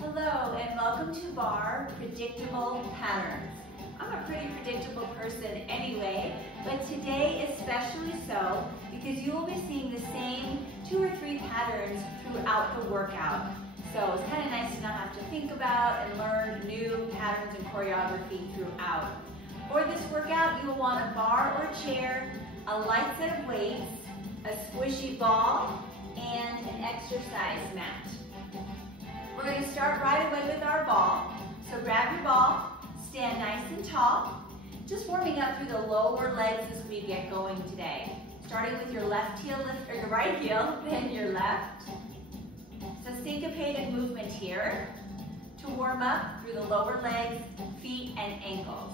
Hello and welcome to barre predictable patterns. I'm a pretty predictable person anyway, but today especially so because you will be seeing the same 2 or 3 patterns throughout the workout. So it's kind of nice to not have to think about and learn new patterns and choreography throughout. For this workout, you will want a bar or chair, a light set of weights, a squishy ball, and an exercise mat. We're going to start right away with our ball. So grab your ball, stand nice and tall, just warming up through the lower legs as we get going today. Starting with your left heel, or your right heel, then your left. So syncopated movement here to warm up through the lower legs, feet, and ankles.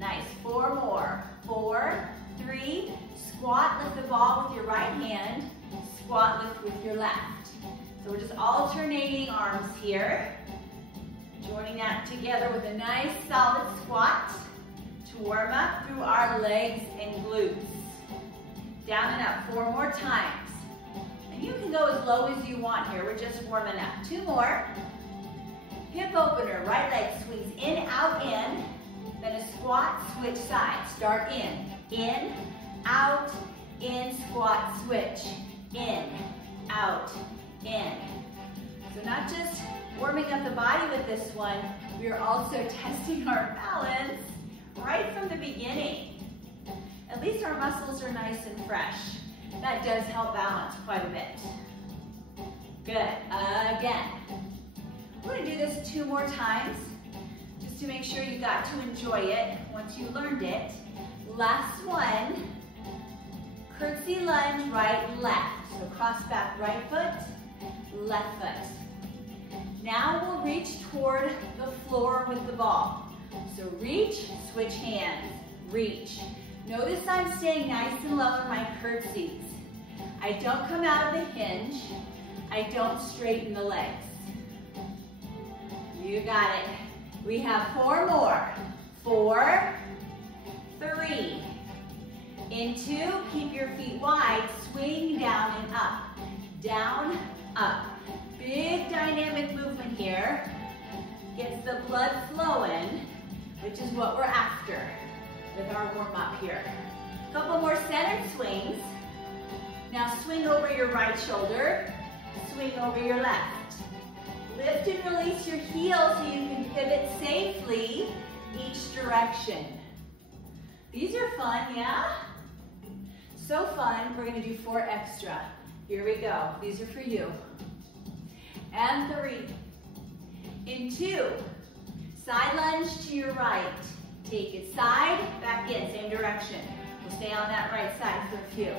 Nice, 4 more. 4, 3, squat, lift the ball with your right hand, squat, lift with your left. So we're just alternating arms here, joining that together with a nice solid squat to warm up through our legs and glutes. Down and up, 4 more times. And you can go as low as you want here, we're just warming up. 2 more. Hip opener, right leg swings in, out, in, then a squat, switch sides. Start in, out, in, squat, switch, in, out, in. So not just warming up the body with this one, we are also testing our balance right from the beginning. At least our muscles are nice and fresh. That does help balance quite a bit. Good, again. We're gonna do this 2 more times, just to make sure you got to enjoy it once you learned it. Last one, curtsy lunge, right, left. So cross back right foot, left foot. Now we'll reach toward the floor with the ball. So reach, switch hands, reach. Notice I'm staying nice and low in my curtsies. I don't come out of the hinge. I don't straighten the legs. You got it. We have 4 more. 4, 3. In 2, keep your feet wide, swing down and up. Down, up. Big dynamic movement here. Gets the blood flowing, which is what we're after with our warm up here. Couple more centered swings. Now swing over your right shoulder, swing over your left. Lift and release your heels so you can pivot safely each direction. These are fun, yeah? So fun, we're gonna do 4 extra. Here we go, these are for you. And 3. In 2, side lunge to your right. Take it side, back in, same direction. We'll stay on that right side for a few.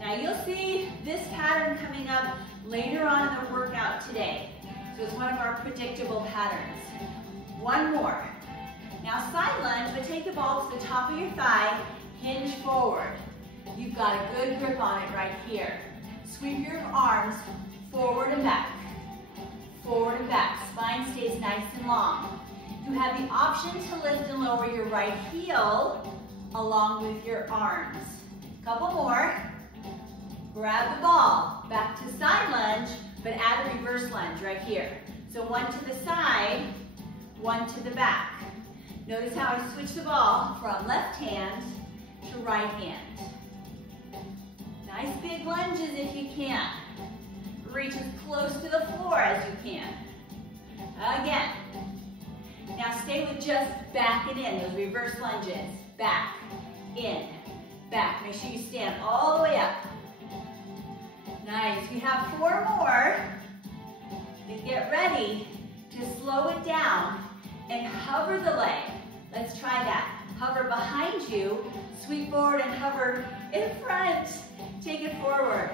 Now you'll see this pattern coming up later on in the workout today. So it's one of our predictable patterns. 1 more. Now side lunge, but take the ball to the top of your thigh, hinge forward. You've got a good grip on it right here. Sweep your arms forward and back. Forward and back. Spine stays nice and long. You have the option to lift and lower your right heel along with your arms. Couple more. Grab the ball. Back to side lunge, but add a reverse lunge right here. So 1 to the side, 1 to the back. Notice how I switch the ball from left hand to right hand. Nice big lunges if you can. Reach as close to the floor as you can. Again. Now stay with just back and in, those reverse lunges. Back, in, back. Make sure you stand all the way up. Nice, we have 4 more. Then get ready to slow it down and hover the leg. Let's try that. Hover behind you, sweep forward and hover in front. Take it forward.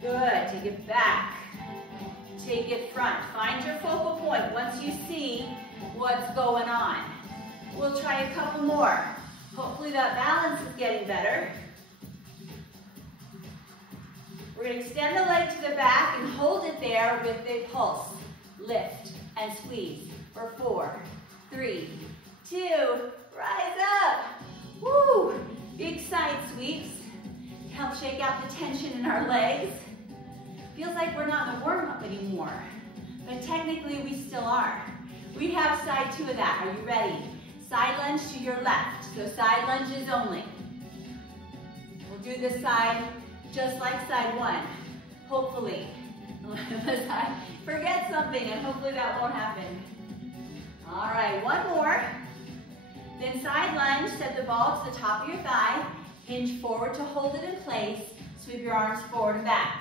Good, take it back. Take it front. Find your focal point once you see what's going on. We'll try a couple more. Hopefully that balance is getting better. We're going to extend the leg to the back and hold it there with a pulse. Lift and squeeze for 4, 3, 2, rise up. Woo! Big side sweeps. Help shake out the tension in our legs. Feels like we're not in the warm-up anymore, but technically we still are. We have side 2 of that. Are you ready? Side lunge to your left, so side lunges only. We'll do this side just like side 1, hopefully. Unless I forget something, and hopefully that won't happen. All right, one more. Then side lunge, set the ball to the top of your thigh, hinge forward to hold it in place, sweep your arms forward and back,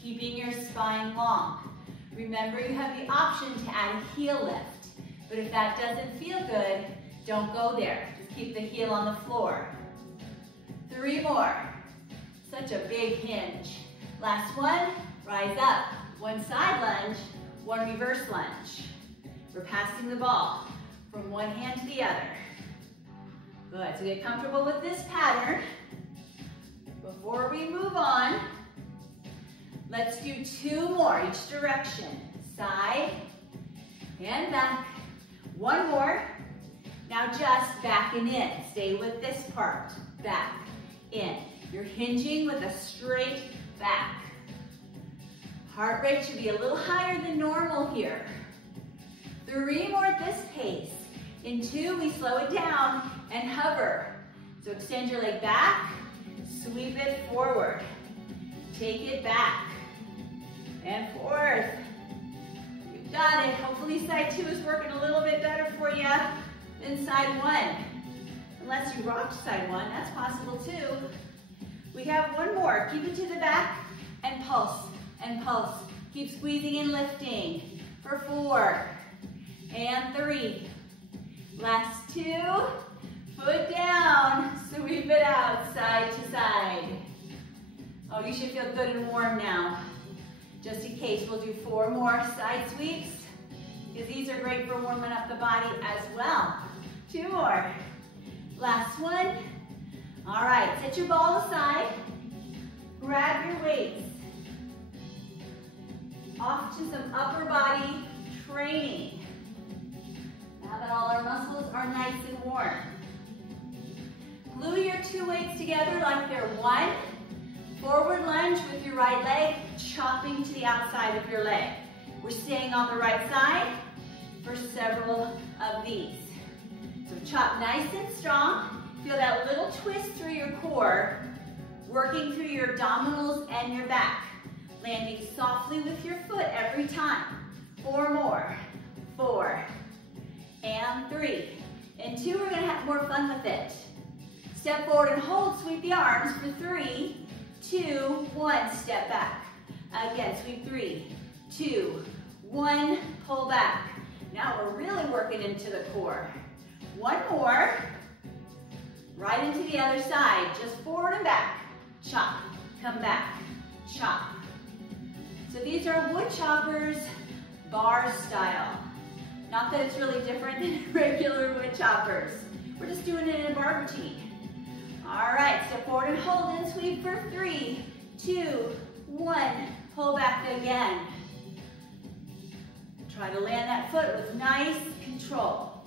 keeping your spine long. Remember, you have the option to add a heel lift, but if that doesn't feel good, don't go there. Just keep the heel on the floor. 3 more. Such a big hinge. Last one, rise up. One side lunge, one reverse lunge. We're passing the ball from one hand to the other. Good, so get comfortable with this pattern. Before we move on, let's do 2 more, each direction. Side and back. 1 more. Now just backing in. Stay with this part. Back, in. You're hinging with a straight back. Heart rate should be a little higher than normal here. 3 more at this pace. In 2, we slow it down and hover. So extend your leg back, sweep it forward. Take it back and forth. You've got it. Hopefully side 2 is working a little bit better for you than side 1. Unless you rocked side 1, that's possible too. We have 1 more. Keep it to the back and pulse and pulse. Keep squeezing and lifting for 4 and 3. Last 2. Foot down. Sweep it out side to side. Oh, you should feel good and warm now. Just in case, we'll do 4 more side sweeps because these are great for warming up the body as well. 2 more. Last one. All right, set your ball aside. Grab your weights. Off to some upper body training. Now that all our muscles are nice and warm. Glue your 2 weights together like they're 1. Forward lunge with your right leg, chopping to the outside of your leg. We're staying on the right side for several of these. So chop nice and strong. Feel that little twist through your core, working through your abdominals and your back. Landing softly with your foot every time. 4 more. 4 and 3. In 2, we're going to have more fun with it. Step forward and hold, sweep the arms for 3, 2, 1, step back. Again, sweep 3, 2, 1, pull back. Now we're really working into the core. 1 more. Right into the other side, just forward and back. Chop, come back, chop. So these are wood choppers, bar style. Not that it's really different than regular wood choppers. We're just doing it in a bar routine. All right, step forward and hold and sweep for 3, 2, 1. Pull back again. Try to land that foot with nice control.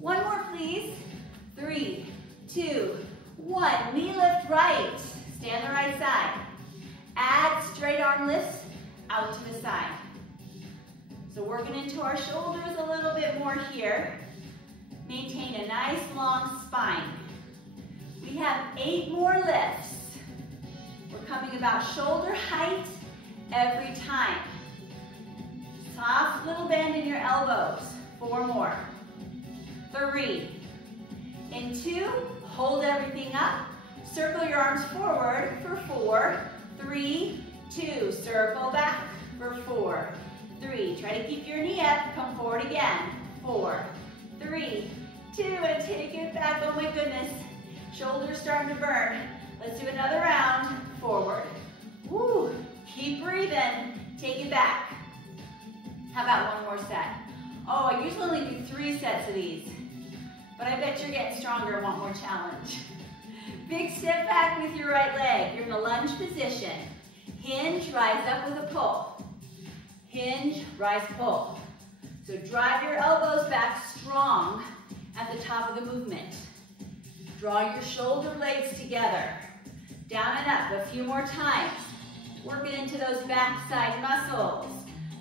1 more, please. 3, 2, 1. Knee lift right. Stay on the right side. Add straight arm lifts out to the side. So working into our shoulders a little bit more here. Maintain a nice long spine. We have 8 more lifts. We're coming about shoulder height every time. Soft little bend in your elbows. 4 more. 3. In 2, hold everything up. Circle your arms forward for 4, 3, 2. Circle back for 4, 3. Try to keep your knee up. Come forward again. 4, 3, 2. And take it back. Oh my goodness. Shoulders starting to burn. Let's do another round. Forward. Woo. Keep breathing. Take it back. How about 1 more set? Oh, I usually only do 3 sets of these. But I bet you're getting stronger and want more challenge. Big step back with your right leg. You're in a lunge position. Hinge, rise up with a pull. Hinge, rise, pull. So drive your elbows back strong at the top of the movement. Draw your shoulder blades together. Down and up a few more times. Working into those backside muscles.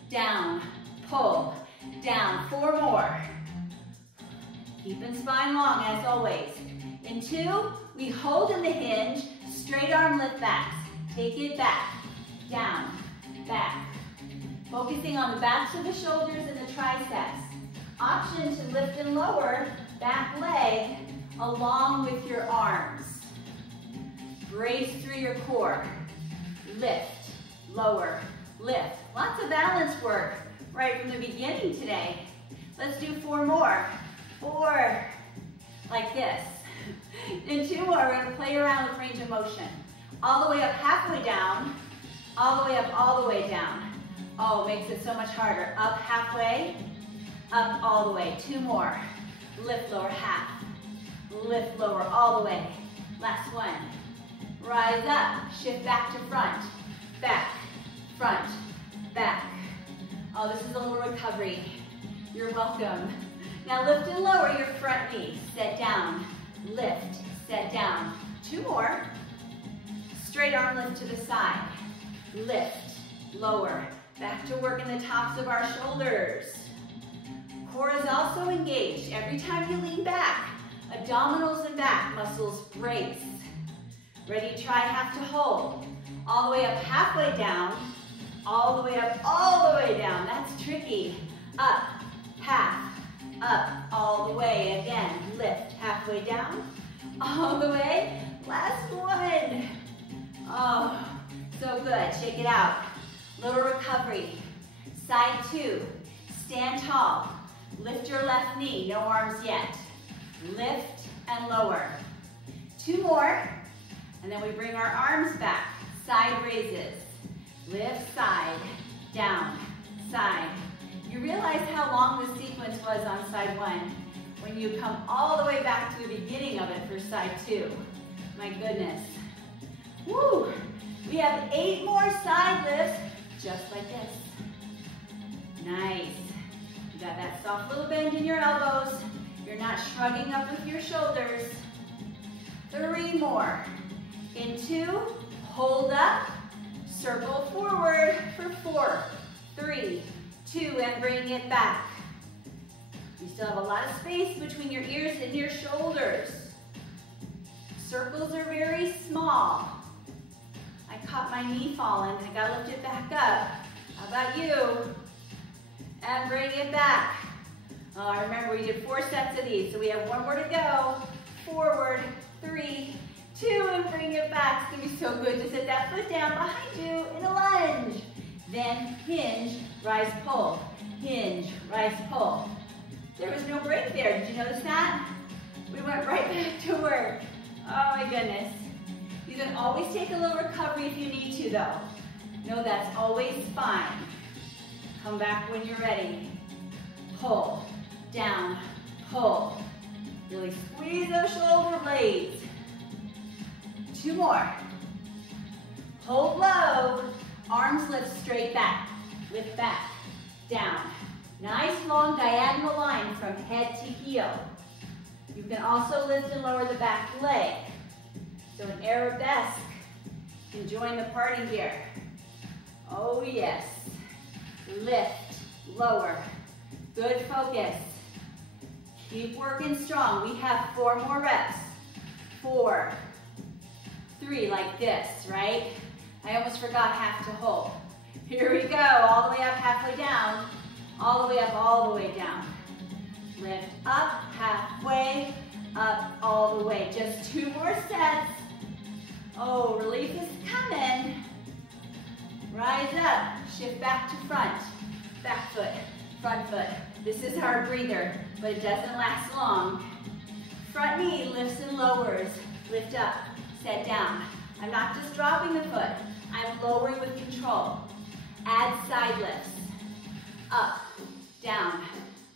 Down, pull, down. 4 more. Keeping spine long as always. In 2, we hold in the hinge, straight arm lift backs. Take it back, down, back. Focusing on the backs of the shoulders and the triceps. Option to lift and lower back leg along with your arms. Brace through your core. Lift, lower, lift. Lots of balance work right from the beginning today. Let's do 4 more. 4, like this. And 2 more, we're gonna play around with range of motion. All the way up, halfway down. All the way up, all the way down. Oh, makes it so much harder. Up halfway, up all the way. 2 more. Lift lower half. Lift lower all the way. Last one. Rise up, shift back to front. Back, front, back. Oh, this is a little recovery. You're welcome. Now lift and lower your front knee. Set down, lift, set down. 2 more. Straight arm lift to the side. Lift, lower. Back to working the tops of our shoulders. Core is also engaged. Every time you lean back, abdominals and back muscles brace. Ready, try, have to hold. All the way up, halfway down. All the way up, all the way down. That's tricky. Up, half, up, all the way. Again, lift, halfway down, all the way. Last one. Oh, so good. Shake it out. Little recovery. Side 2. Stand tall. Lift your left knee. No arms yet. Lift and lower. 2 more. And then we bring our arms back. Side raises. Lift, side, down, side. You realize how long the sequence was on side 1 when you come all the way back to the beginning of it for side 2. My goodness. Woo! We have 8 more side lifts, just like this. Nice. You got that soft little bend in your elbows. You're not shrugging up with your shoulders. 3 more. In 2, hold up, circle forward for 4, 3, 2, and bring it back. You still have a lot of space between your ears and your shoulders. Circles are very small. I caught my knee falling. I gotta lift it back up. How about you? And bring it back. Oh, I remember we did 4 sets of these, so we have 1 more to go. Forward, 3, 2, and bring it back. It's gonna be so good to sit that foot down behind you in a lunge. Then hinge, rise, pull. Hinge, rise, pull. There was no break there. Did you notice that? We went right back to work. Oh my goodness. You can always take a little recovery if you need to though. No, that's always fine. Come back when you're ready. Pull, down, pull. Really squeeze those shoulder blades. 2 more. Hold low. Arms lift straight back. Lift back, down. Nice long diagonal line from head to heel. You can also lift and lower the back leg. So an arabesque can join the party here. Oh yes. Lift, lower. Good focus. Keep working strong. We have 4 more reps. 4, 3, like this, right? I almost forgot half to hold. Here we go, all the way up, halfway down. All the way up, all the way down. Lift up, halfway, up, all the way. Just 2 more sets. Oh, relief is coming. Rise up, shift back to front. Back foot, front foot. This is our breather, but it doesn't last long. Front knee lifts and lowers. Lift up, set down. I'm not just dropping the foot, I'm lowering with control. Add side lifts. Up, down,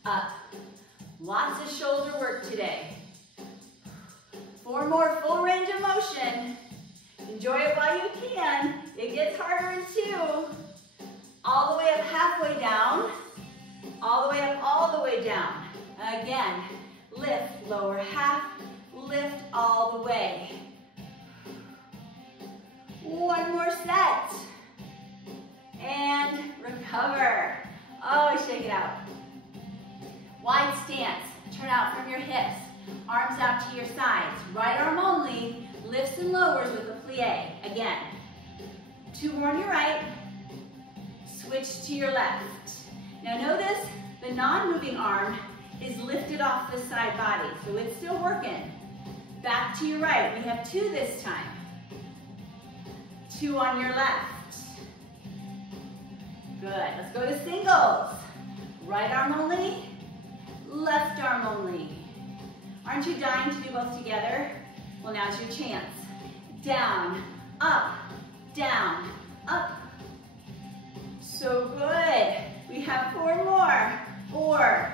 up. Lots of shoulder work today. 4 more, full range of motion. Enjoy it while you can. It gets harder in 2. All the way up, halfway down. All the way up, all the way down. Again, lift, lower half, lift all the way. 1 more set. And recover. Oh, shake it out. Wide stance. Turn out from your hips. Arms out to your sides. Right arm only. Lifts and lowers with a plie. Again. 2 more on your right. Switch to your left. Now notice the non-moving arm is lifted off the side body, so it's still working. Back to your right. We have 2 this time. 2 on your left. Good. Let's go to singles. Right arm only, left arm only. Aren't you dying to do both together? Well, now's your chance. Down, up, up. So good. We have 4 more. 4,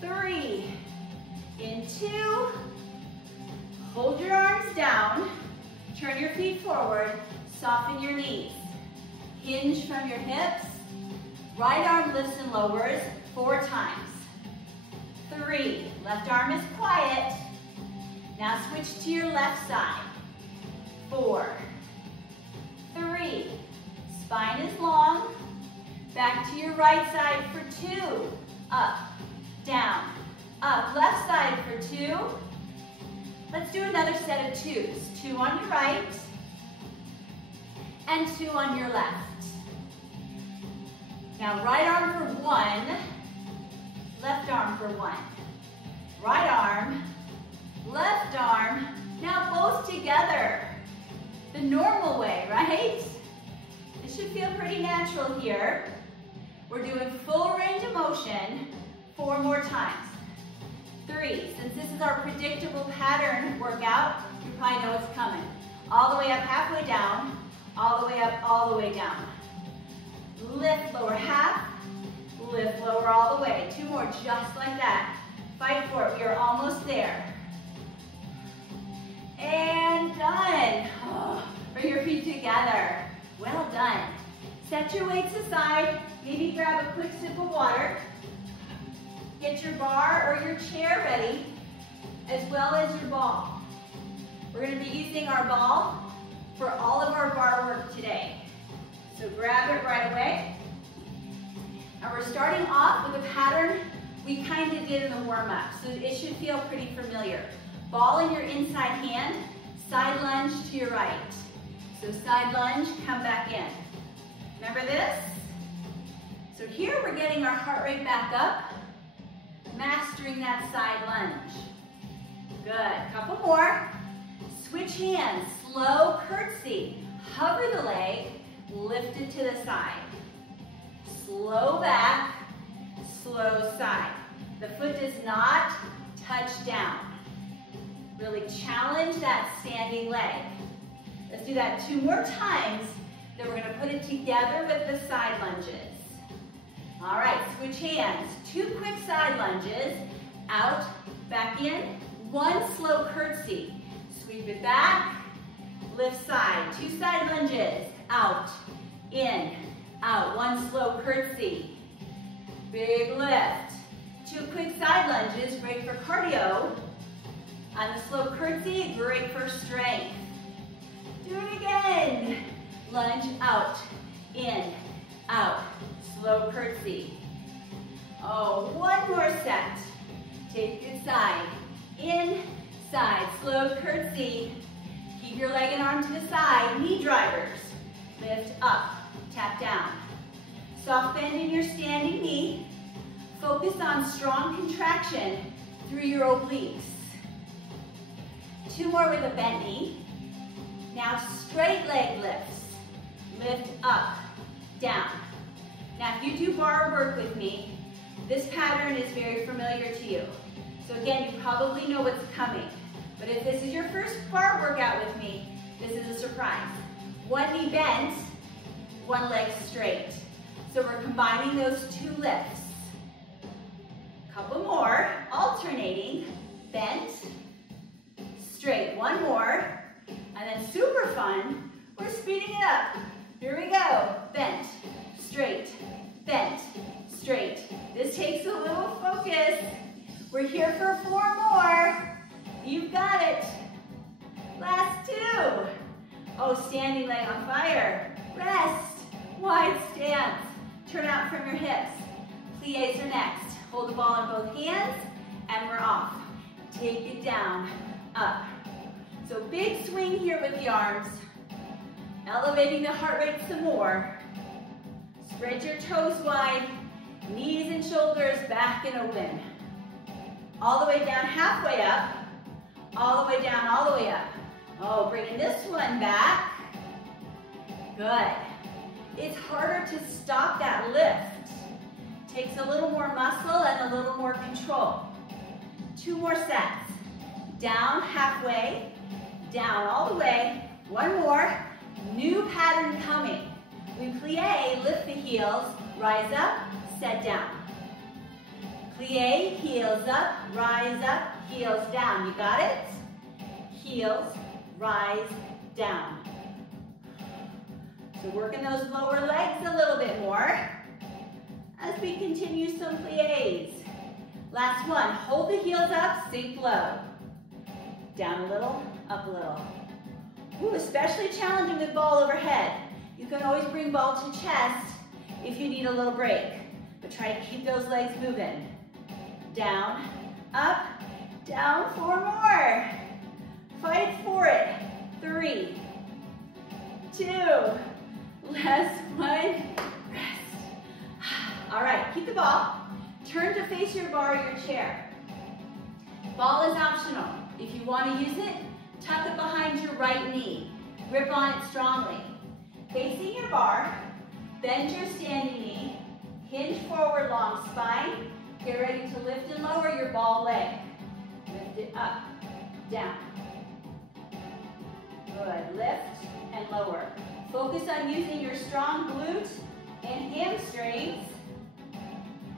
3, in 2. Hold your arms down. Turn your feet forward. Soften your knees. Hinge from your hips. Right arm lifts and lowers 4 times. 3, left arm is quiet. Now switch to your left side. 4, 3, spine is long. Back to your right side for 2. Up, down, up. Left side for 2. Let's do another set of 2s. 2 on your right and 2 on your left. Now right arm for 1, left arm for 1. Right arm, left arm. Now both together. The normal way, right? It should feel pretty natural here. We're doing full range of motion 4 more times. 3, since this is our predictable pattern workout, you probably know it's coming. All the way up, halfway down, all the way up, all the way down. Lift, lower half, lift, lower all the way. 2 more, just like that. Fight for it, we are almost there. And done. Oh, bring your feet together. Well done. Set your weights aside. Maybe grab a quick sip of water. Get your bar or your chair ready, as well as your ball. We're going to be using our ball for all of our bar work today. So grab it right away. And we're starting off with a pattern we kind of did in the warm-up, so it should feel pretty familiar. Ball in your inside hand, side lunge to your right. So side lunge, come back in. Remember this? So here we're getting our heart rate back up, mastering that side lunge. Good, couple more. Switch hands, slow curtsy. Hover the leg, lift it to the side. Slow back, slow side. The foot does not touch down. Really challenge that standing leg. Let's do that 2 more times. Then we're gonna put it together with the side lunges. All right, switch hands. 2 quick side lunges. Out, back in. 1 slow curtsy. Sweep it back, lift side. 2 side lunges. Out, in, out. 1 slow curtsy. Big lift. 2 quick side lunges, great for cardio. On the slow curtsy, great for strength. Do it again. Lunge out, in, out. Slow curtsy. Oh, 1 more set. Take it side, in, side. Slow curtsy. Keep your leg and arm to the side. Knee drivers. Lift up, tap down. Soft bend in your standing knee. Focus on strong contraction through your obliques. 2 more with a bent knee. Now straight leg lifts. Lift up, down. Now if you do bar work with me, this pattern is very familiar to you. So again, you probably know what's coming. But if this is your first bar workout with me, this is a surprise. 1 knee bent, 1 leg straight. So we're combining those 2 lifts. Couple more, alternating, bent, straight. 1 more, and then super fun, we're speeding it up. Here we go, bent, straight, straight. This takes a little focus. We're here for 4 more. You've got it. Last 2. Oh, standing leg on fire. Rest. wide stance. Turn out from your hips. Pliés are next. Hold the ball in both hands, and we're off. Take it down, up. So big swing here with the arms. Elevating the heart rate some more. Spread your toes wide, knees and shoulders back and open. All the way down, halfway up. All the way down, all the way up. Oh, bringing this one back. Good. It's harder to stop that lift. Takes a little more muscle and a little more control. 2 more sets. Down halfway, down all the way. 1 more. New pattern coming. We plie, lift the heels, rise up, set down. Plie, heels up, rise up, heels down. You got it? Heels, rise, down. So working those lower legs a little bit more as we continue some pliés. Last one, hold the heels up, sink low. Down a little, up a little. Ooh, especially challenging with ball overhead. You can always bring ball to chest if you need a little break, but try to keep those legs moving. Down, up, down, 4 more. Fight for it. 3, 2, last one, rest. All right, keep the ball. Turn to face your bar or your chair. Ball is optional. If you want to use it, tuck it behind your right knee. Grip on it strongly. Facing your bar, bend your standing knee, hinge forward, long spine. Get ready to lift and lower your ball leg. Lift it up, down. Good, lift and lower. Focus on using your strong glutes and hamstrings,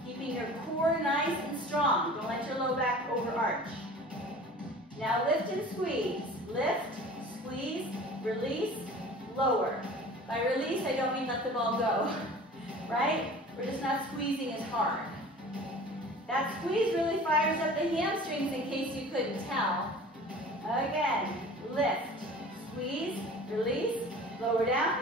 keeping your core nice and strong. Don't let your low back overarch. Now lift and squeeze. Lift, squeeze, release, lower. By release, I don't mean let the ball go, right? We're just not squeezing as hard. That squeeze really fires up the hamstrings in case you couldn't tell. Again, lift, squeeze, release, lower down.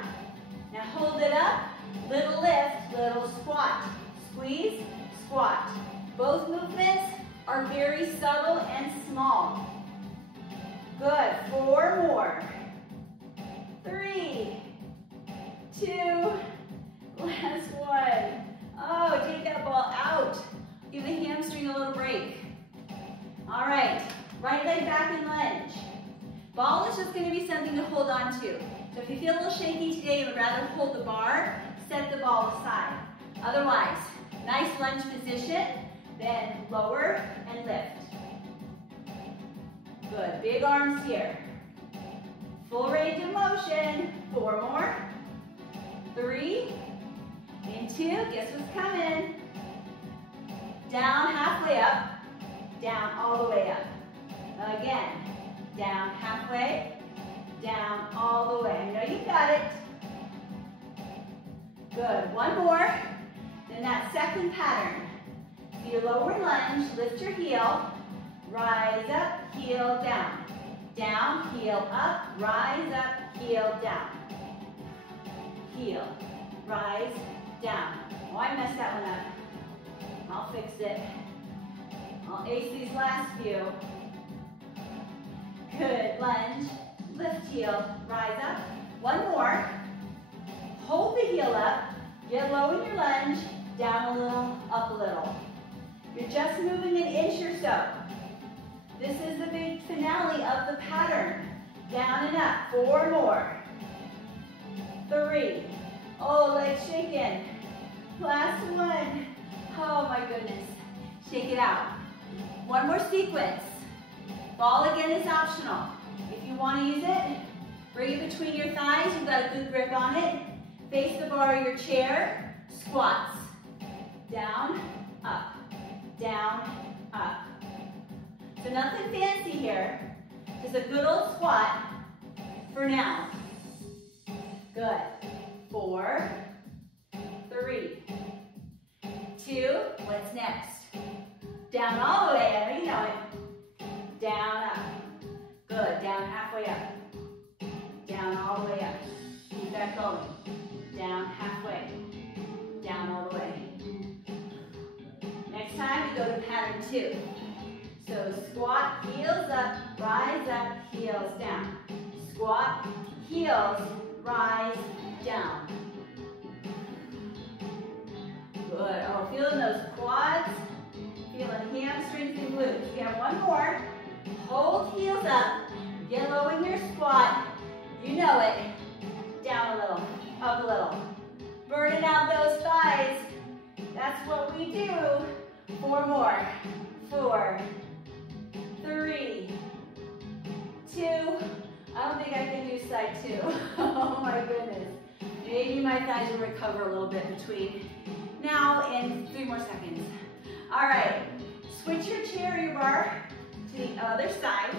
Now hold it up, little lift, little squat. Squeeze, squat. Both movements are very subtle and small. Good, 4 more. 3, 2, last one. Oh, take that ball out. Give the hamstring a little break. All right, right leg back and lunge. Ball is just going to be something to hold on to. So if you feel a little shaky today and would rather hold the bar, set the ball aside. Otherwise, nice lunge position, then lower and lift. Good, big arms here. Full range of motion. 4 more. 3, and 2, guess what's coming? Down, halfway up, down, all the way up. Again, down, halfway, down, all the way. I know you got it. Good, 1 more. Then that second pattern. So your lower lunge, lift your heel, rise up, heel down. Down, heel up, rise up, heel down. Heel, rise, down. Oh, I messed that one up. I'll fix it. I'll ace these last few. Good, lunge, lift heel, rise up. 1 more. Hold the heel up, get low in your lunge, down a little, up a little. You're just moving an inch or so. This is the big finale of the pattern. Down and up, 4 more. 3, oh, legs shaking. Last one. Oh my goodness. Shake it out. 1 more sequence. Ball again is optional. If you want to use it, bring it between your thighs. You've got a good grip on it. Face the bar of your chair. Squats. Down, up. Down, up. So nothing fancy here. Just a good old squat for now. Good. 4, 3, 2, what's next? Down all the way, I know you know it. Down, up. Good, down halfway up. Down all the way up. Keep that going. down halfway, down all the way. Next time we go to pattern 2. So squat, heels up, rise up, heels down. Squat, heels, rise, down. Good. Oh, feeling those quads, feeling hamstrings and glutes. We have one more. Hold heels up, get low in your squat. You know it. Down a little, up a little. Burning out those thighs. That's what we do. 4 more. 4, 3, 2. I don't think I can do side 2. Oh my goodness. Maybe my thighs will recover a little bit between now and 3 more seconds. All right. Switch your chair, your bar to the other side.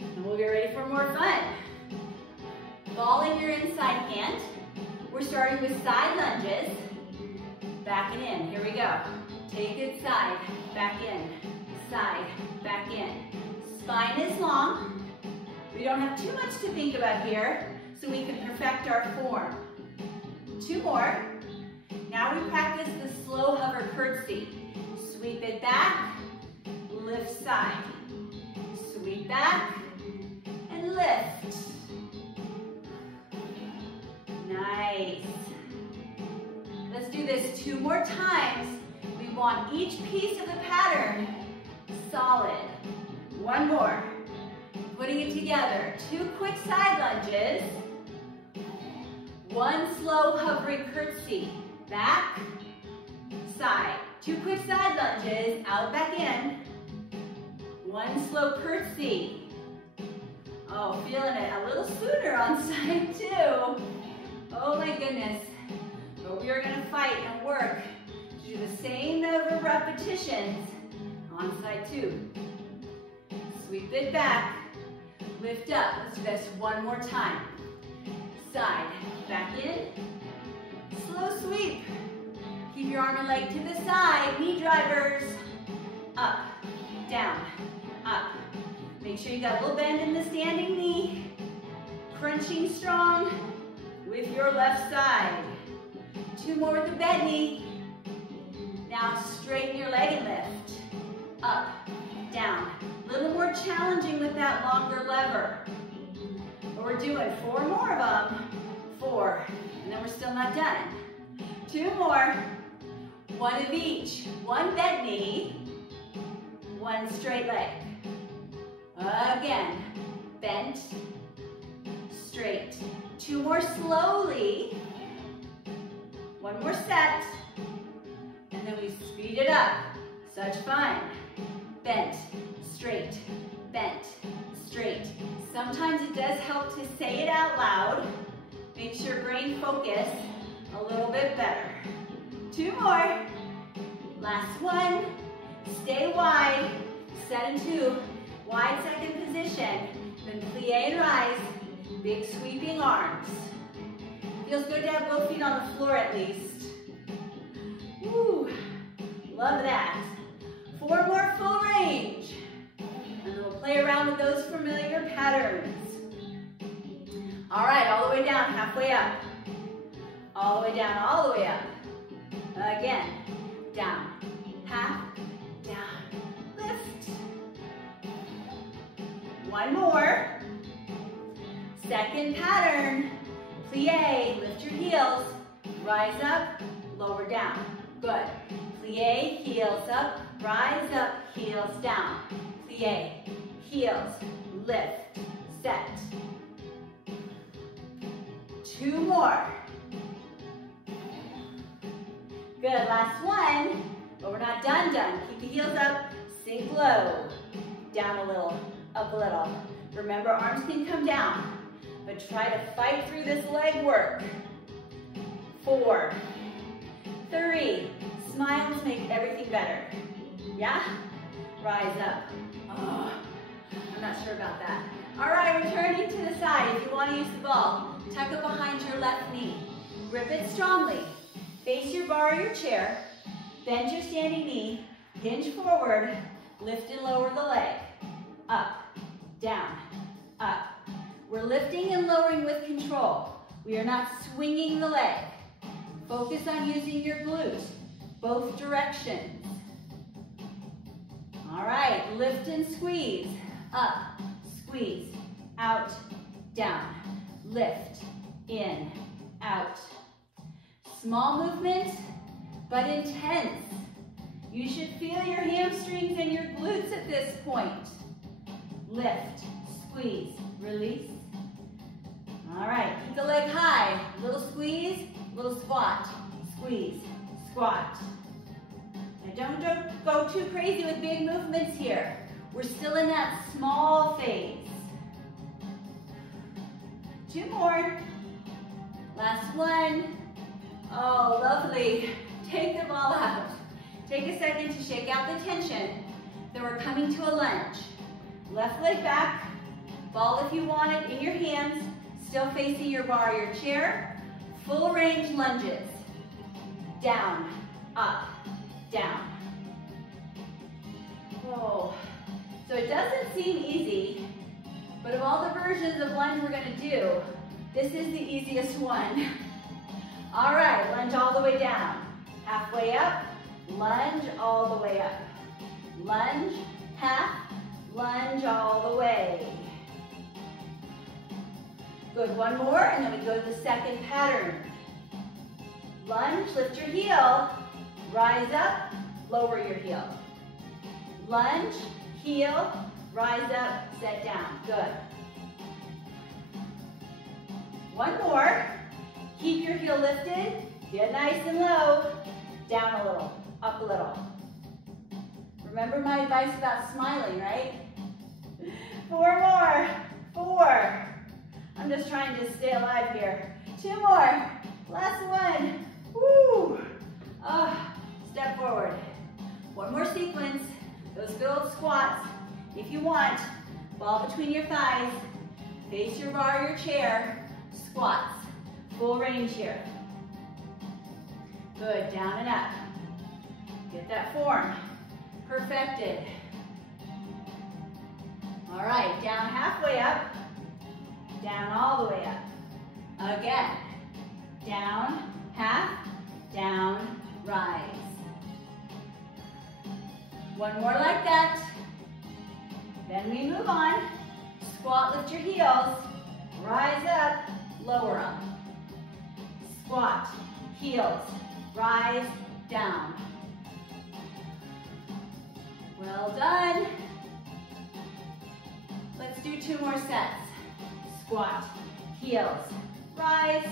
And we'll get ready for more fun. Ball in your inside hand. We're starting with side lunges. Back and in. Here we go. Take it side, back in, side, back in. Spine is long. We don't have too much to think about here, so we can perfect our form. 2 more. Now we practice the slow hover curtsy. Sweep it back, lift side. Sweep back, and lift. Nice. Let's do this 2 more times. We want each piece of the pattern solid. 1 more. Putting it together. 2 quick side lunges. 1 slow hovering curtsy. Back, side. 2 quick side lunges. Out, back in. 1 slow curtsy. Oh, feeling it a little sooner on side 2. Oh my goodness. But we are going to fight and work to do the same number of repetitions on side 2. Sweep it back, lift up. Let's do this 1 more time. Side, back in, slow sweep. Keep your arm and leg to the side, knee drivers. Up, down, up. Make sure you got a little bend in the standing knee. Crunching strong with your left side. 2 more with the bent knee. Now straighten your leg and lift. Up, down. A little more challenging with that longer lever. But we're doing 4 more of them. 4, and then we're still not done. 2 more. 1 of each. 1 bent knee, 1 straight leg. Again, bent, straight. 2 more slowly. 1 more set, and then we speed it up. Such fun. Bent, straight, bent, straight. Sometimes it does help to say it out loud. Makes your brain focus a little bit better. 2 more. Last 1. Stay wide. Set into wide second position. Then plie and rise. Big sweeping arms. Feels good to have both feet on the floor at least. Woo, love that. 4 more full range. And then we'll play around with those familiar patterns. All right, all the way down, halfway up. All the way down, all the way up. Again, down, half, down, lift. 1 more. Second pattern. Plie, lift your heels, rise up, lower down. Good. Plie, heels up, rise up, heels down. Plie, heels, lift, set. 2 more. Good, last 1, but we're not done. Keep the heels up, sink low. Down a little, up a little. Remember, arms can come down. But try to fight through this leg work. 4, 3, smiles make everything better. Yeah? Rise up. Oh, I'm not sure about that. All right, returning to the side. If you want to use the ball, tuck it behind your left knee. Grip it strongly. Face your bar or your chair. Bend your standing knee. Hinge forward. Lift and lower the leg. Up, down, up. We're lifting and lowering with control. We are not swinging the leg. Focus on using your glute, both directions. All right, lift and squeeze. Up, squeeze, out, down. Lift, in, out. Small movement, but intense. You should feel your hamstrings and your glutes at this point. Lift, squeeze, release. All right, keep the leg high. Little squeeze, little squat. Squeeze, squat. Now don't go too crazy with big movements here. We're still in that small phase. 2 more. Last one. Oh, lovely. Take the ball out. Take a second to shake out the tension. Then we're coming to a lunge. Left leg back. Ball if you want it in your hands. Still facing your bar or your chair. Full range lunges. Down, up, down. Whoa. So it doesn't seem easy, but of all the versions of lunge we're gonna do, this is the easiest one. All right, lunge all the way down. Halfway up, lunge all the way up. Lunge, half, lunge all the way. Good, one more, and then we go to the second pattern. Lunge, lift your heel, rise up, lower your heel. Lunge, heel, rise up, set down. Good. One more. Keep your heel lifted, get nice and low, down a little, up a little. Remember my advice about smiling, right? 4 more, 4. I'm just trying to stay alive here. 2 more, last one. Woo! Step forward. One more sequence. Those good old squats. If you want, ball between your thighs. Face your bar or your chair. Squats. Full range here. Good, down and up. Get that form. Perfected. All right, down halfway up. Down all the way up. Again. Down, half, down, rise. One more like that. Then we move on. Squat, lift your heels. Rise up, lower them. Squat, heels, rise, down. Well done. Let's do 2 more sets. Squat, heels, rise.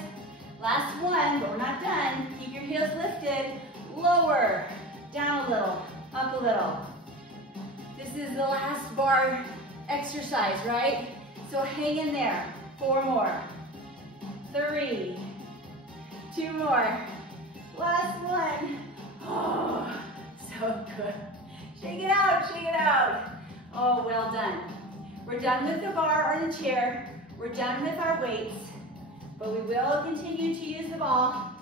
Last one, but we're not done. Keep your heels lifted. Lower, down a little, up a little. This is the last bar exercise, right? So hang in there. 4 more. 3. 2 more. Last one. Oh, so good. Shake it out, shake it out. Oh, well done. We're done with the bar or the chair. We're done with our weights, but we will continue to use the ball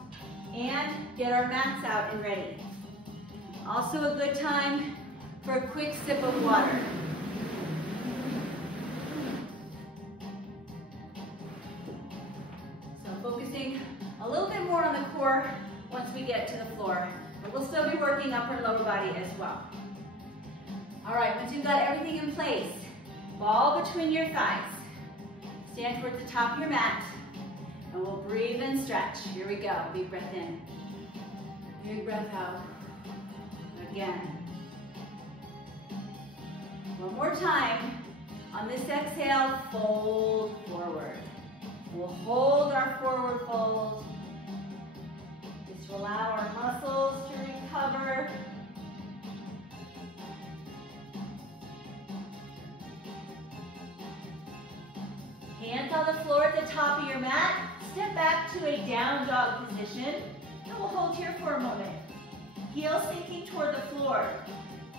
and get our mats out and ready. Also a good time for a quick sip of water. So focusing a little bit more on the core once we get to the floor, but we'll still be working upper and lower body as well. All right, once you've got everything in place, ball between your thighs. Stand towards the top of your mat, and we'll breathe and stretch. Here we go, big breath in. Big breath out. Again. One more time. On this exhale, fold forward. We'll hold our forward fold. Just to allow our muscles to recover. Hands on the floor at the top of your mat. Step back to a down dog position, and we'll hold here for a moment. Heels sinking toward the floor.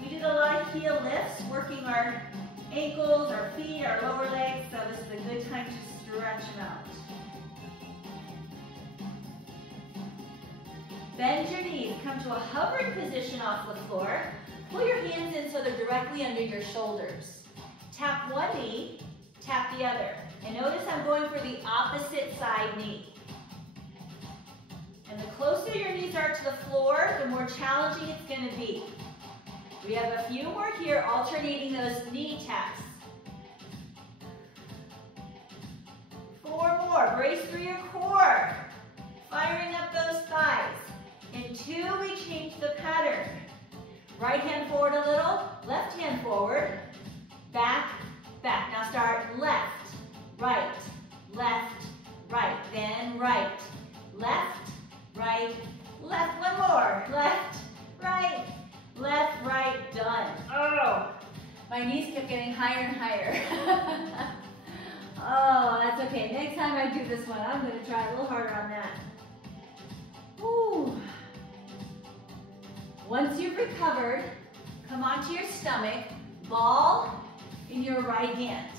We did a lot of heel lifts, working our ankles, our feet, our lower legs, so this is a good time to stretch them out. Bend your knees, come to a hovering position off the floor. Pull your hands in so they're directly under your shoulders. Tap one knee, tap the other. And notice I'm going for the opposite side knee. And the closer your knees are to the floor, the more challenging it's going to be. We have a few more here, alternating those knee taps. 4 more. Brace through your core. Firing up those thighs. In 2, we change the pattern. Right hand forward a little, left hand forward, back, back. Now start left, right, then right, left, right, left. One more. Left, right, done. Oh, my knees kept getting higher and higher. Oh, that's okay. Next time I do this one, I'm going to try a little harder on that. Woo. Once you've recovered, come onto your stomach, ball in your right hand.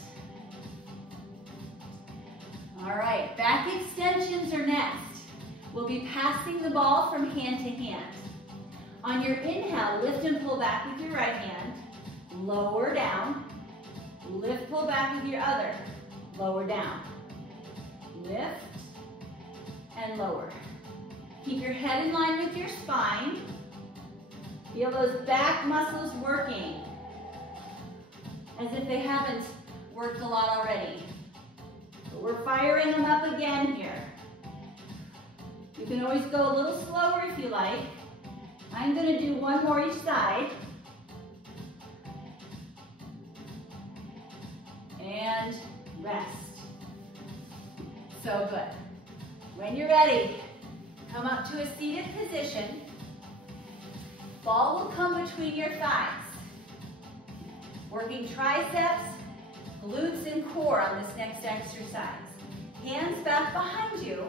All right, back extensions are next. We'll be passing the ball from hand to hand. On your inhale, lift and pull back with your right hand, lower down, lift, pull back with your other, lower down, lift, and lower. Keep your head in line with your spine. Feel those back muscles working as if they haven't worked a lot already. But we're firing them up again here. You can always go a little slower if you like. I'm going to do 1 more each side. And rest. So good. When you're ready, come up to a seated position. Ball will come between your thighs. Working triceps, glutes, and core on this next exercise. Hands back behind you.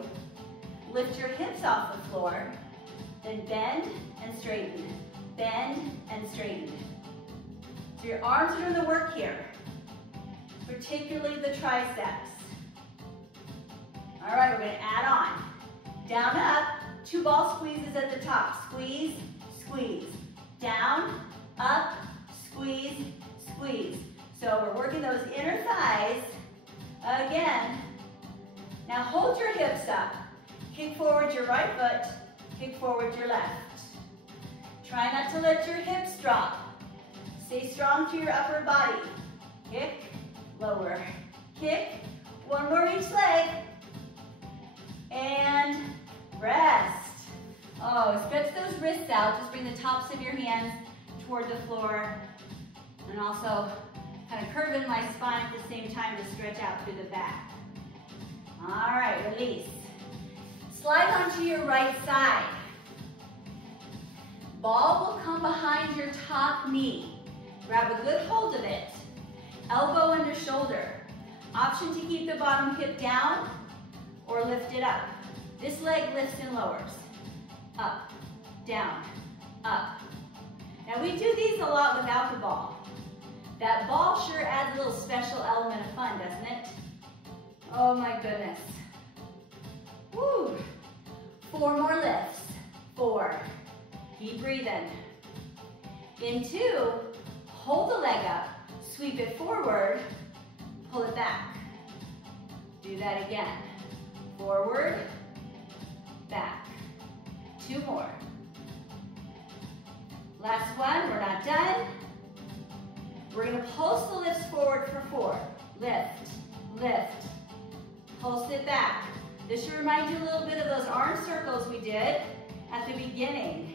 Lift your hips off the floor. Then bend and straighten. Bend and straighten. So your arms are doing the work here, particularly the triceps. All right, we're going to add on. Down, up, 2 ball squeezes at the top. Squeeze, squeeze. Down, up, squeeze, squeeze. So we're working those inner thighs again. Now hold your hips up. Kick forward your right foot, kick forward your left. Try not to let your hips drop. Stay strong to your upper body. Kick, lower, kick. 1 more each leg. And rest. Oh, stretch those wrists out. Just bring the tops of your hands toward the floor. And also kind of curve in my spine at the same time to stretch out through the back. All right, release. Slide onto your right side. Ball will come behind your top knee. Grab a good hold of it. Elbow under shoulder. Option to keep the bottom hip down or lift it up. This leg lifts and lowers. Up, down, up. Now we do these a lot without the ball. That ball sure adds a little special element of fun, doesn't it? Oh my goodness. Woo. 4 more lifts. 4. Keep breathing. In 2, hold the leg up, sweep it forward, pull it back. Do that again. Forward, back. 2 more. Last one, we're not done. We're going to pulse the lifts forward for 4. Lift, lift. Pulse it back. This should remind you a little bit of those arm circles we did at the beginning.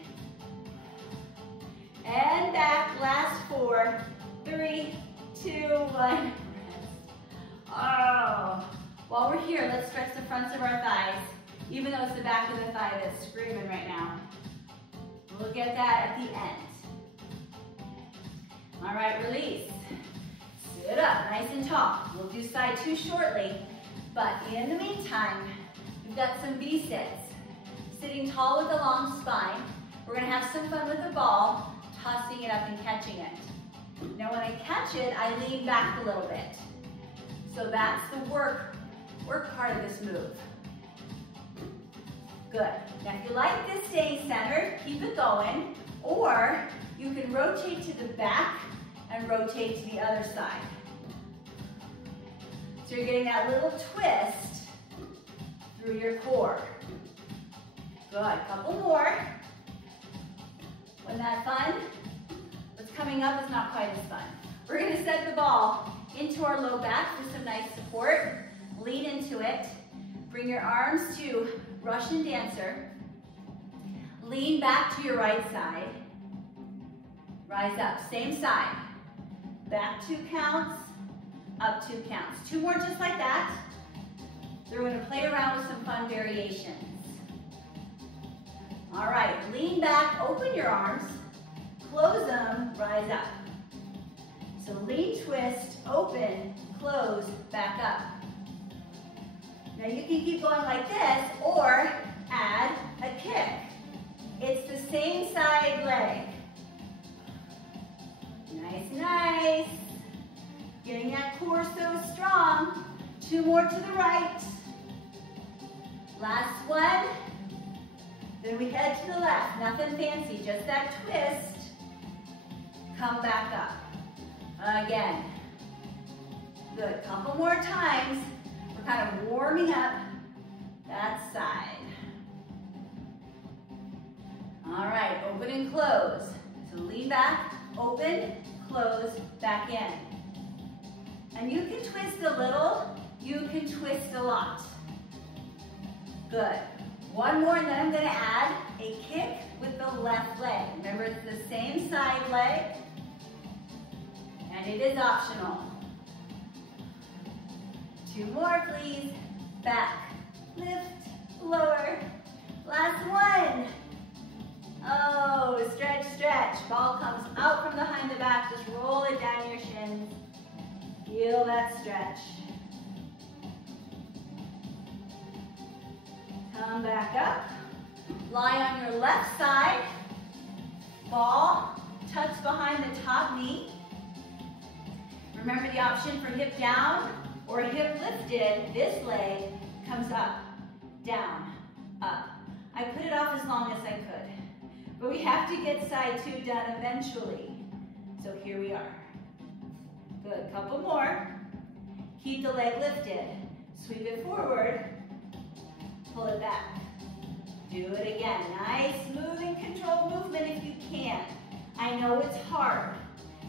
And back, last 4, 3, 2, 1. Oh. While we're here, let's stretch the fronts of our thighs, even though it's the back of the thigh that's screaming right now. We'll get that at the end. All right, release. Sit up, nice and tall. We'll do side 2 shortly, but in the meantime, we've got some V-sits. Sitting tall with a long spine. We're gonna have some fun with the ball, tossing it up and catching it. Now when I catch it, I lean back a little bit. So that's the work part of this move. Good. Now if you like this staying centered, keep it going, or you can rotate to the back and rotate to the other side. So So you're getting that little twist through your core. Good, couple more. Wasn't that fun? What's coming up is not quite as fun. We're gonna set the ball into our low back for some nice support. Lean into it. Bring your arms to Russian dancer. Lean back to your right side. Rise up, same side. Back 2 counts, up 2 counts. 2 more just like that. So we're gonna play around with some fun variations. All right, lean back, open your arms, close them, rise up. So lean, twist, open, close, back up. Now you can keep going like this or add a kick. It's the same side leg. Nice, nice. Getting that core so strong. 2 more to the right. Last one. Then we head to the left. Nothing fancy, just that twist. Come back up. Again. Good, couple more times. We're kind of warming up that side. All right, open and close. So lean back, open, close, back in. And you can twist a little, you can twist a lot. Good. One more, and then I'm gonna add a kick with the left leg. Remember, it's the same side leg, and it is optional. 2 more, please. Back, lift, lower. Last one. Oh, stretch, stretch. Ball comes out from behind the back. Just roll it down your shins. Feel that stretch. Come back up. Lie on your left side. Ball tucks behind the top knee. Remember the option for hip down or hip lifted. This leg comes up, down, up. I put it off as long as I could. But we have to get side 2 done eventually. So here we are. Good, couple more. Keep the leg lifted. Sweep it forward. Pull it back. Do it again. Nice, moving, controlled movement if you can. I know it's hard.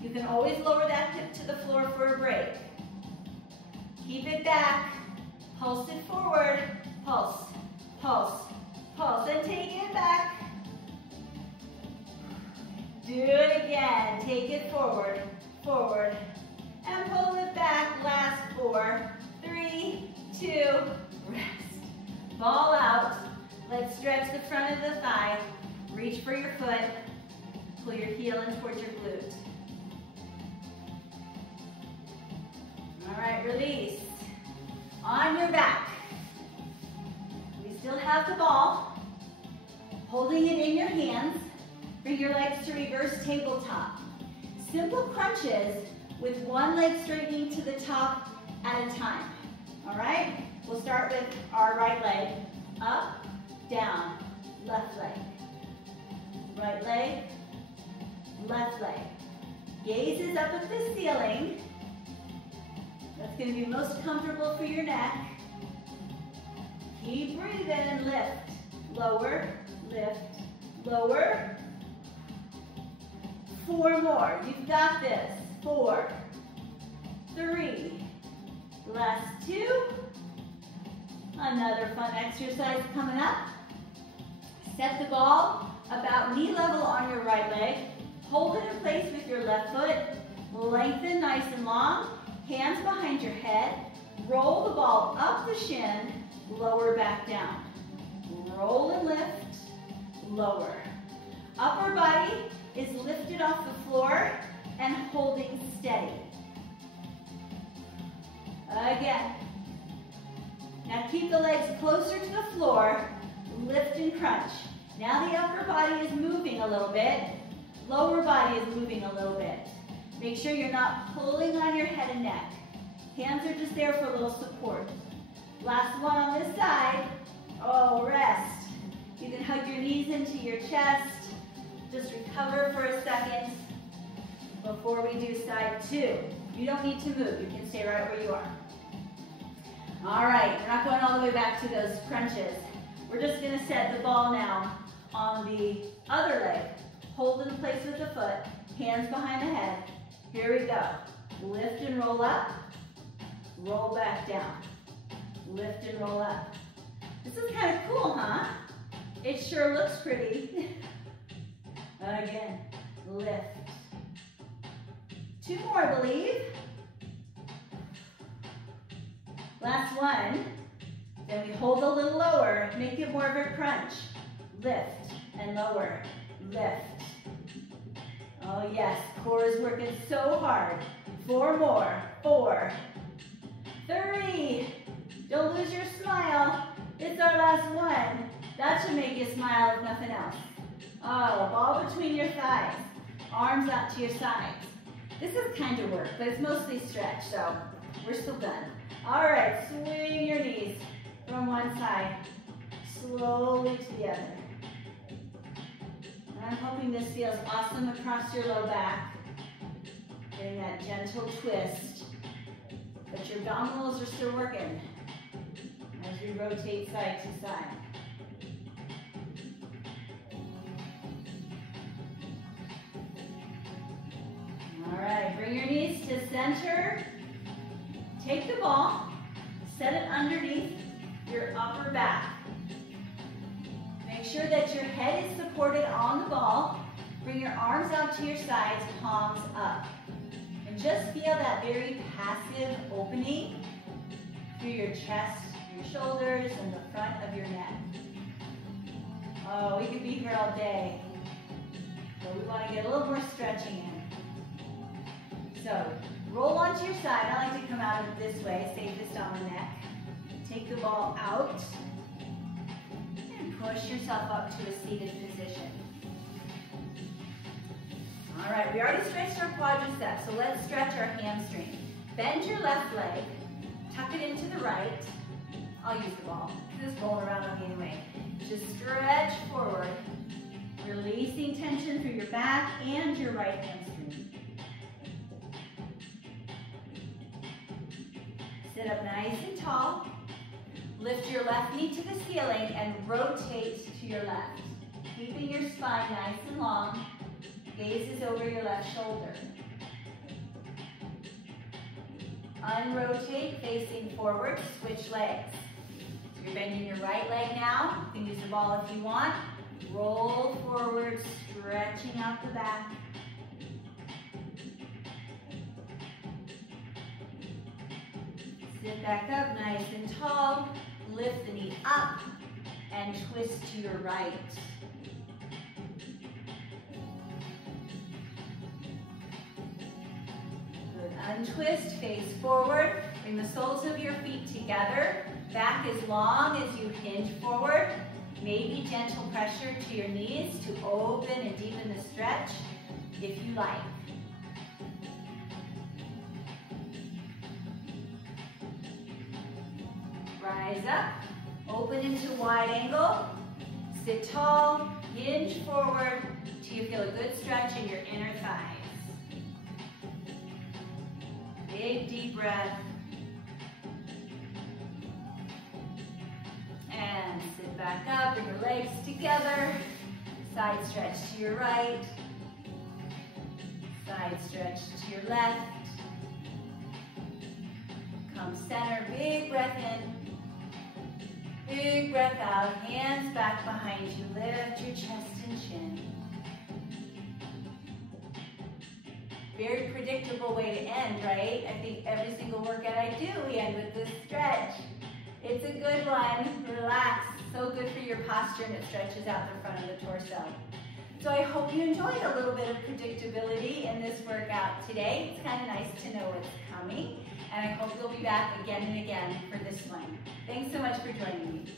You can always lower that hip to the floor for a break. Keep it back. Pulse it forward. Pulse, pulse, pulse, and take it back. Do it again. Take it forward, forward, and pull it back. Last 4, 3, 2, rest. Ball out. Let's stretch the front of the thigh. Reach for your foot. Pull your heel in towards your glute. All right, release. On your back. We still have the ball. Holding it in your hands. Bring your legs to reverse tabletop. Simple crunches with one leg straightening to the top at a time. All right? We'll start with our right leg. Up, down, left leg. Right leg, left leg. Gaze is up at the ceiling. That's going to be most comfortable for your neck. Keep breathing. Lift, lower, lift, lower. 4 more. You've got this. 4, 3, last 2. Another fun exercise coming up. Set the ball about knee level on your right leg. Hold it in place with your left foot. Lengthen nice and long. Hands behind your head. Roll the ball up the shin. Lower back down. Roll and lift. Lower. Upper body is lifted off the floor and holding steady. Again. Now keep the legs closer to the floor. Lift and crunch. Now the upper body is moving a little bit. Lower body is moving a little bit. Make sure you're not pulling on your head and neck. Hands are just there for a little support. Last one on this side. Oh, rest. You can hug your knees into your chest. Just recover for a second before we do side 2. You don't need to move. You can stay right where you are. All right, we're not going all the way back to those crunches. We're just gonna set the ball now on the other leg. Hold in place with the foot, hands behind the head. Here we go. Lift and roll up, roll back down. Lift and roll up. This is kind of cool, huh? It sure looks pretty. Again, lift. 2 more, I believe. Last one. Then we hold a little lower, make it more of a crunch. Lift and lower, lift. Oh yes, core is working so hard. 4 more, 4, 3. Don't lose your smile. It's our last one. That should make you smile if nothing else. Oh, ball between your thighs. Arms out to your sides. This is kind of work, but it's mostly stretch, so we're still done. All right, swing your knees from one side, slowly to the other. I'm hoping this feels awesome across your low back. Getting that gentle twist. But your abdominals are still working as we rotate side to side. All right, bring your knees to center. Take the ball, set it underneath your upper back. Make sure that your head is supported on the ball. Bring your arms out to your sides, palms up. And just feel that very passive opening through your chest, your shoulders, and the front of your neck. Oh, we could be here all day. But we want to get a little more stretching in. So, roll onto your side. I like to come out of it this way, safest on the neck. Take the ball out. Push yourself up to a seated position. All right, we already stretched our quadriceps, so let's stretch our hamstring. Bend your left leg, tuck it into the right. I'll use the ball. Just roll around on me anyway. Just stretch forward, releasing tension through your back and your right hamstring. Sit up nice and tall. Lift your left knee to the ceiling and rotate to your left. Keeping your spine nice and long. Gaze is over your left shoulder. Unrotate, facing forward, switch legs. So you're bending your right leg now. You can use the ball if you want. Roll forward, stretching out the back. Sit back up nice and tall. Lift the knee up and twist to your right. Good. Untwist, face forward. Bring the soles of your feet together. Back as long as you hinge forward. Maybe gentle pressure to your knees to open and deepen the stretch if you like. Rise up, open into wide angle, sit tall, hinge forward till you feel a good stretch in your inner thighs. Big deep breath. And sit back up, bring your legs together, side stretch to your right, side stretch to your left. Come center, big breath in. Big breath out, hands back behind you. Lift your chest and chin. Very predictable way to end, right? I think every single workout I do, we end with this stretch. It's a good one. Relax. So good for your posture, and it stretches out the front of the torso. So I hope you enjoyed a little bit of predictability in this workout today. It's kind of nice to know what's coming. And I hope you'll be back again and again for this one. Thanks so much for joining me.